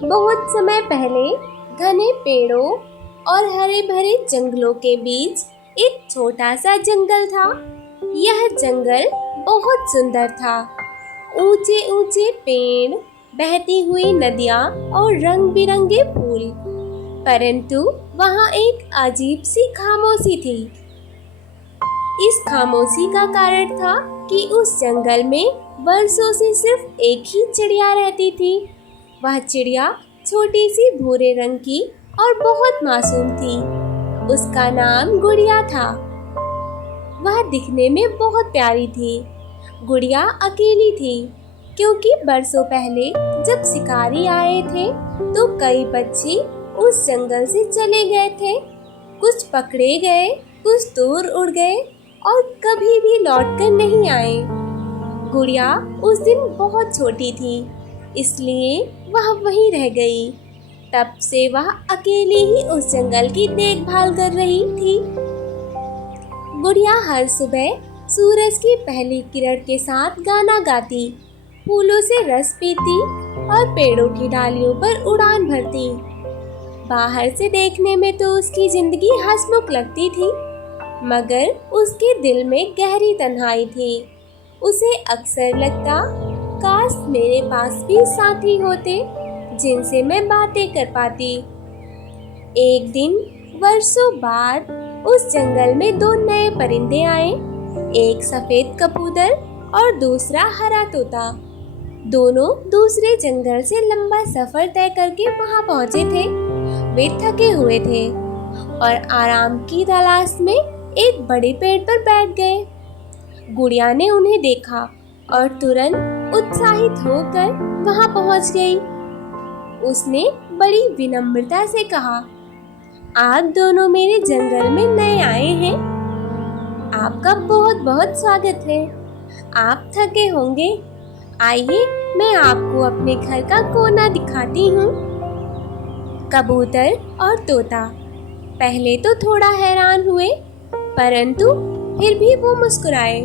बहुत समय पहले घने पेड़ों और हरे भरे जंगलों के बीच एक छोटा सा जंगल था। यह जंगल बहुत सुंदर था। ऊंचे ऊंचे पेड़, बहती हुई नदियाँ और रंग बिरंगे फूल। परंतु वहाँ एक अजीब सी खामोशी थी। इस खामोशी का कारण था कि उस जंगल में वर्षों से सिर्फ एक ही चिड़िया रहती थी। वह चिड़िया छोटी सी भूरे रंग की और बहुत मासूम थी। उसका नाम गुड़िया था। वह दिखने में बहुत प्यारी थी। गुड़िया अकेली थी क्योंकि बरसों पहले जब शिकारी आए थे तो कई पक्षी उस जंगल से चले गए थे। कुछ पकड़े गए, कुछ दूर उड़ गए और कभी भी लौटकर नहीं आए। गुड़िया उस दिन बहुत छोटी थी, इसलिए वह वहीं रह गई। तब से वह अकेली ही उस जंगल की देखभाल कर रही थी। गुड़िया हर सुबह सूरज की पहली किरण के साथ गाना गाती, फूलों से रस पीती और पेड़ों की डालियों पर उड़ान भरती। बाहर से देखने में तो उसकी जिंदगी हंसमुख लगती थी, मगर उसके दिल में गहरी तन्हाई थी। उसे अक्सर लगता, काश मेरे पास भी साथी होते जिनसे मैं बातें कर पाती। एक दिन वर्षों बाद उस जंगल में दो नए परिंदे आए, एक सफेद कबूतर और दूसरा हरा तोता। दोनों दूसरे जंगल से लंबा सफर तय करके वहां पहुंचे थे। वे थके हुए थे और आराम की तलाश में एक बड़े पेड़ पर बैठ गए। गुड़िया ने उन्हें देखा और तुरंत उत्साहित होकर वहां पहुंच गई। उसने बड़ी विनम्रता से कहा, आप दोनों मेरे जंगल में नए आए हैं। आपका बहुत बहुत स्वागत है। आप थके होंगे, आइए मैं आपको अपने घर का कोना दिखाती हूँ। कबूतर और तोता पहले तो थोड़ा हैरान हुए, परंतु फिर भी वो मुस्कुराए।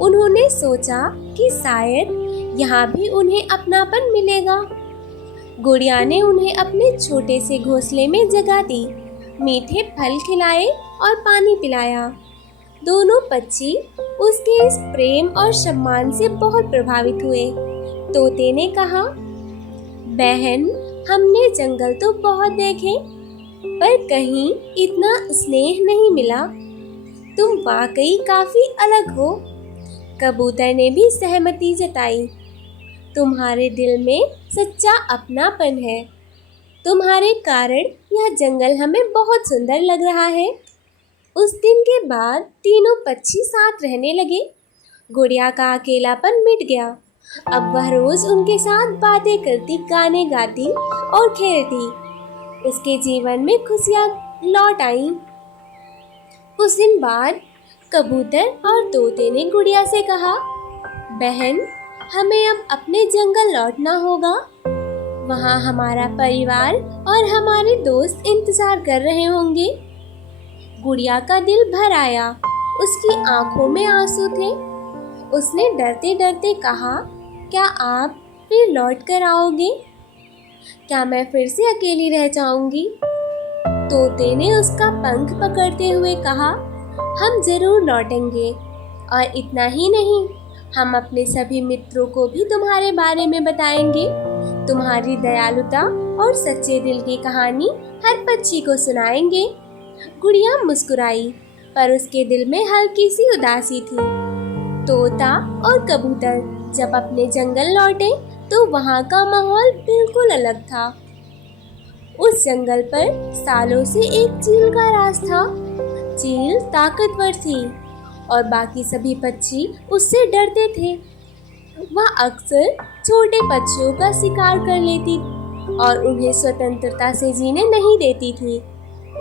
उन्होंने सोचा कि शायद यहाँ भी उन्हें अपनापन मिलेगा। गुड़िया ने उन्हें अपने छोटे से घोंसले में जगह दी, मीठे फल खिलाए और पानी पिलाया। दोनों पक्षी उसके इस प्रेम और सम्मान से बहुत प्रभावित हुए। तोते ने कहा, बहन, हमने जंगल तो बहुत देखे, पर कहीं इतना स्नेह नहीं मिला। तुम वाकई काफी अलग हो। कबूतर ने भी सहमति जताई, तुम्हारे दिल में सच्चा अपनापन है। तुम्हारे कारण यह जंगल हमें बहुत सुंदर लग रहा है। उस दिन के बाद तीनों पक्षी साथ रहने लगे। गुड़िया का अकेलापन मिट गया। अब वह रोज उनके साथ बातें करती, गाने गाती और खेलती। उसके जीवन में खुशियाँ लौट आईं। कुछ दिन बाद कबूतर और तोते ने गुड़िया से कहा, बहन, हमें अब अपने जंगल लौटना होगा। वहाँ हमारा परिवार और हमारे दोस्त इंतजार कर रहे होंगे। गुड़िया का दिल भर आया। उसकी आंखों में आंसू थे। उसने डरते डरते कहा, क्या आप फिर लौट कर आओगे? क्या मैं फिर से अकेली रह जाऊंगी? तोते ने उसका पंख पकड़ते हुए कहा, हम जरूर लौटेंगे। और इतना ही नहीं, हम अपने सभी मित्रों को भी तुम्हारे बारे में बताएंगे। तुम्हारी दयालुता और सच्चे दिल की कहानी हर पक्षी को सुनाएंगे। गुड़िया मुस्कुराई, पर उसके दिल में हल्की सी उदासी थी। तोता और कबूतर जब अपने जंगल लौटे तो वहाँ का माहौल बिल्कुल अलग था। उस जंगल पर सालों से एक चील का राज था। चील ताकतवर थी और बाकी सभी पक्षी उससे डरते थे। वह अक्सर छोटे पक्षियों का शिकार कर लेती और उन्हें स्वतंत्रता से जीने नहीं देती थी।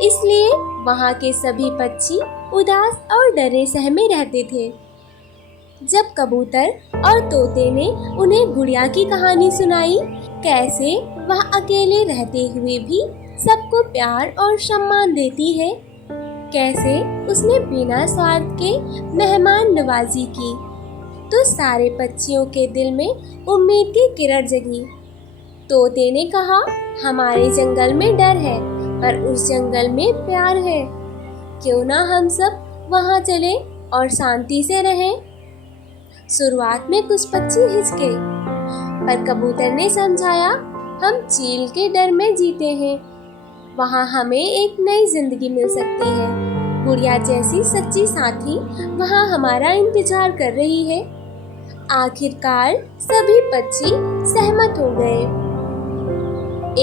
इसलिए वहाँ के सभी पक्षी उदास और डरे सहमे रहते थे। जब कबूतर और तोते ने उन्हें गुड़िया की कहानी सुनाई, कैसे वह अकेले रहते हुए भी सबको प्यार और सम्मान देती है, कैसे उसने बिना स्वार्थ के मेहमान नवाजी की, तो सारे पक्षियों के दिल में उम्मीद की किरण जगी। तोते ने कहा, हमारे जंगल में डर है पर उस जंगल में प्यार है। क्यों ना हम सब वहाँ चले और शांति से रहें। शुरुआत में कुछ पक्षी हिचके, पर कबूतर ने समझाया, हम चील के डर में जीते हैं, वहाँ हमें एक नई जिंदगी मिल सकती है। गुड़िया जैसी सच्ची साथी वहाँ हमारा इंतजार कर रही है। आखिरकार सभी पक्षी सहमत हो गए।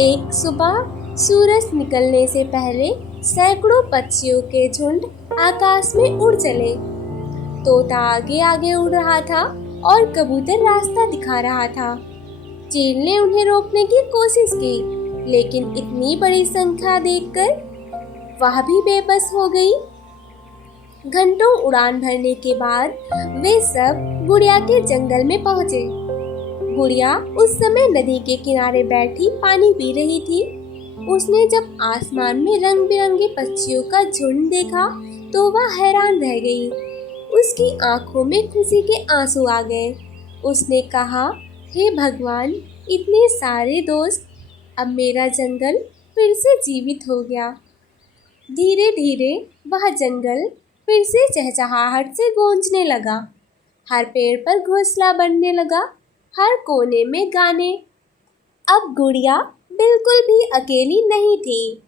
एक सुबह सूरज निकलने से पहले सैकड़ों पक्षियों के झुंड आकाश में उड़ चले। तोता आगे आगे उड़ रहा था और कबूतर रास्ता दिखा रहा था। चील ने उन्हें रोकने की कोशिश की, लेकिन इतनी बड़ी संख्या देखकर वह भी बेबस हो गई। घंटों उड़ान भरने के बाद वे सब गुड़िया के जंगल में पहुंचे। गुड़िया उस समय नदी के किनारे बैठी पानी पी रही थी। उसने जब आसमान में रंग बिरंगे पक्षियों का झुंड देखा तो वह हैरान रह गई। उसकी आंखों में खुशी के आंसू आ गए। उसने कहा, हे भगवान, इतने सारे दोस्त, अब मेरा जंगल फिर से जीवित हो गया। धीरे धीरे वह जंगल फिर से चहचहाहट से गूंजने लगा। हर पेड़ पर घोंसला बनने लगा, हर कोने में गाने। अब गुड़िया बिल्कुल भी अकेली नहीं थी।